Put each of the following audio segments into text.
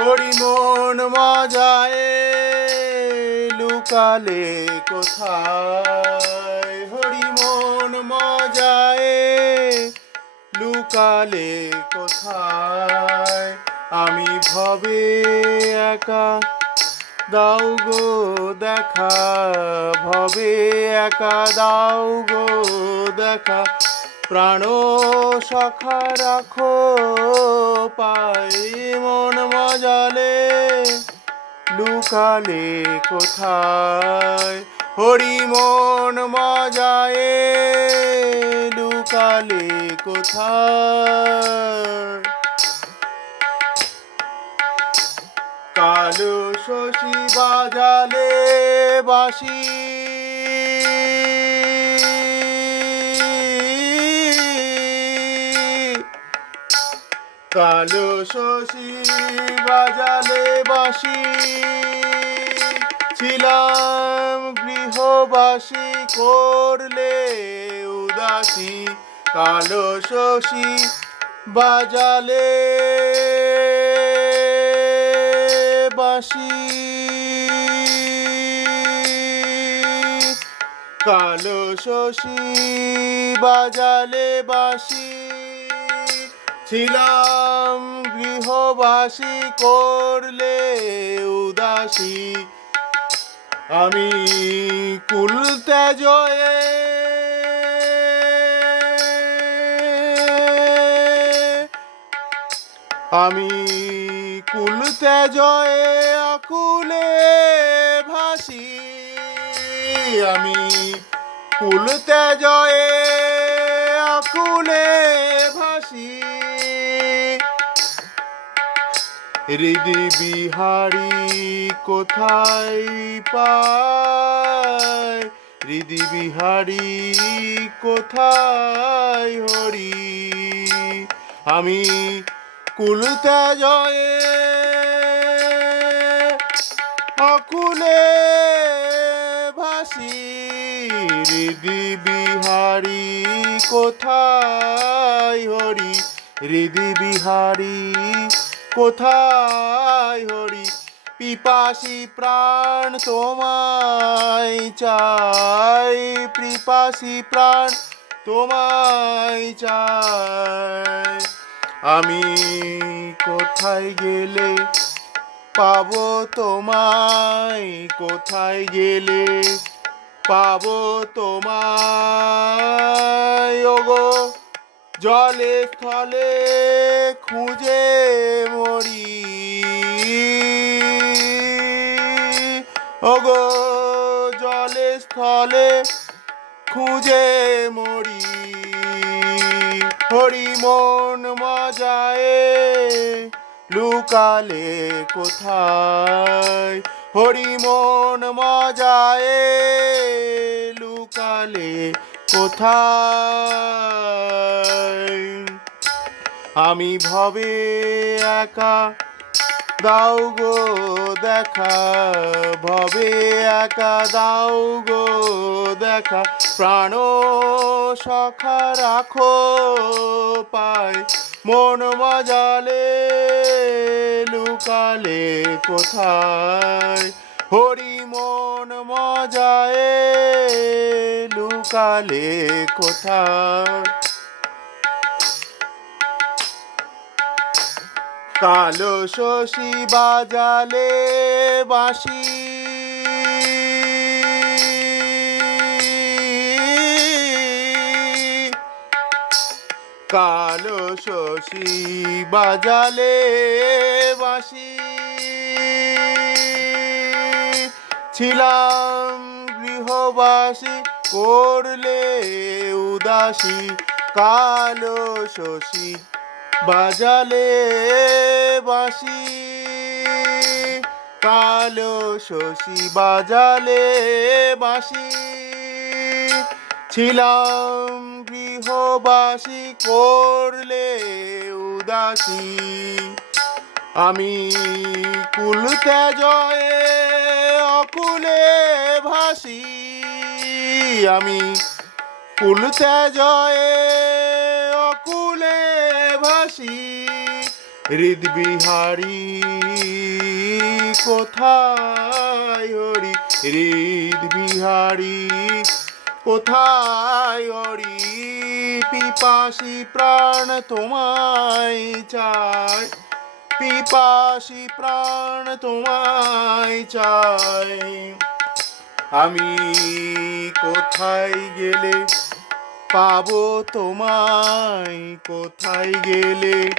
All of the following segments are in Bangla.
হরি মন মজায় লুকালে কোথায়? হরি মন মজায় লুকালে কোথায়? আমি ভবে একা, দাও গো দেখা। ভবে একা, দাও গো দেখা। প্রাণ সখা রাখো, পাই মন মজালে। লুকালে কোথায়? হরি মন মজায়। লুকালে কোথায়? কালো শশী বাজালে বাসি কালো শশী বাজালে বাসি। ছিলাম গৃহবাসী করলে উদাসী। কালো শশী বাজালে বাসি। কালো শশী বাজালে বাসি। ছিলাম গৃহবাসী করলে উদাসী। আমি কুল জয়ে আমি কুল জয়ে আকুলে ভাসি। আমি কুল ত্যাজয়ে আকুলে ভাসি। হৃদি বিহারি কোথায় পায়? হৃদি বিহারি কোথায় হরি? আমি কুলতে জয়ে কোথায় হরি? হৃদি বিহারি, কোথায় হরি? পিপাসি প্রাণ তোমায় চাই, পিপাসি প্রাণ তোমায় চাই। আমি কোথায় গেলে পাবো তোমায়? কোথায় গেলে পাবো তোমায়, ওগো। জলে স্থলে খুঁজে মরি। ওগো, জলে স্থলে খুঁজে মরি। হরি মন মজায় লুকালে কোথায়? হরি মন মজায় লুকালে কোথায়? আমি ভবে একা, দাও গো দেখা। ভবে একা, দাও গো দেখা। প্রাণ সখা রাখো পায়। মন মজালে লুকালে কোথায়? হরি মন মজায় লুকালে কোথায়? কালো শশী বাজালে বাঁশি কালো শশী বাজালে বাঁশি। ছিলাম গৃহবাসী, করলে উদাসী। কালো শশী বাজালে বাঁশি। কালো শশী বাজালে বাঁশি। ছিলাম গৃহবাসী করলে উদাসী। আমি কুল ত্যাজয়ে অকুলে ভাসি। আমি কুল ত্যাজয়ে অকুলে ভাসি। হৃদবিহারী, কোথায় হরি? হৃদবিহারী কোথায় অরি পিপাসি প্রাণ তোমায় চায়? পিপাসি প্রাণ তোমায় চায়। আমি কোথায় গেলে পাবো তোমায়? কোথায় গেলে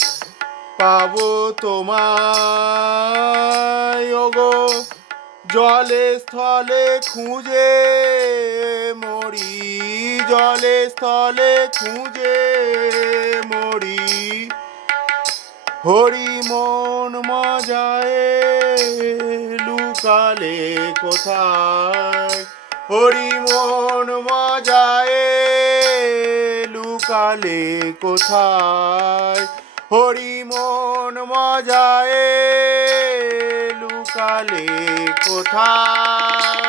পাবো তোমায়? ওগো জলে স্থলে খুঁজে, মরি জলে স্থলে খুঁজে, মরি হরি মন মজায় লুকালে কোথায়? হরি মন মজায় লুকালে কোথায়? হরি মন মজায় কালে কোথায়?